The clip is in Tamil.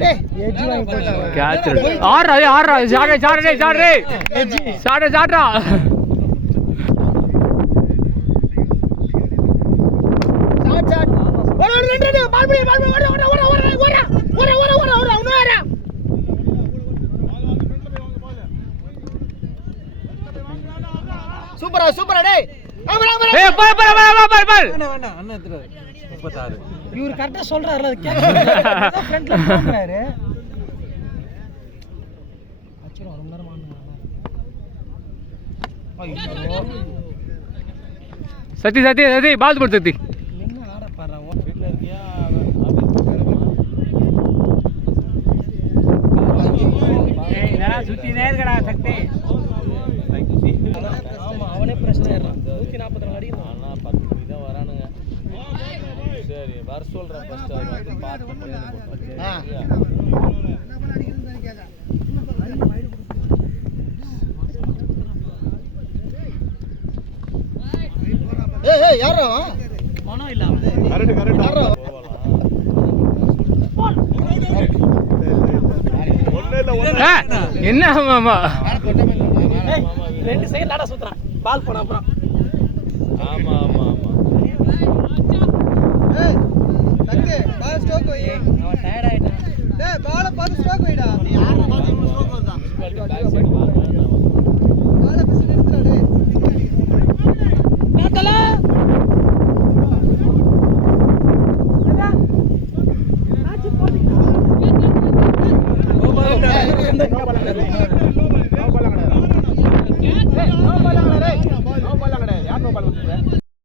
கேட்ச் ஆடுறா ஆடுறா சாடு சாடு சாடு சாடு சாடுறா சூப்பரா சூப்பரா டேய் இவரு கரெக்டா சொல்றாரு அது கேட்க ஃப்ரண்ட்ல போறாரு அச்சோ ரொம்ப நேரம் ஆடுறாங்க சத்தி சத்தி சத்தி பால் போடு சத்தி என்ன ஆட பாறா வீட்ல இருக்கியா ஏய் இதா சுத்தி நேர்கடா சக்தி ஆமா அவனே பிரஷர் ஏறறான் 144 அடி ஆனா 10 மணி தான் வரானுங்க சரி வர சொல்றேன் ஃபர்ஸ்ட் வந்து பார்த்து போட்டு ஏய் ஏய் யாரா மனோ இல்ல கரெக்ட் கரெக்ட் யாரா என்ன மாமா ரெண்டு சைடு லாடா சுத்துறான் பால் போன அப்புறம் ஆமா ஆமா ஆமா ஏய் தக்கு பால் ஸ்ட்ரோக் வை அவன் டயர்ட் ஆயிட்டான் டேய் பால் பாத்து ஸ்ட்ரோக் வைடா நீ யாரா பாத்து ஸ்ட்ரோக் வரதா பால் பிசி நிறுத்துடா டேய் கேட்டல ஆச்சு போடுங்க ஓ பால்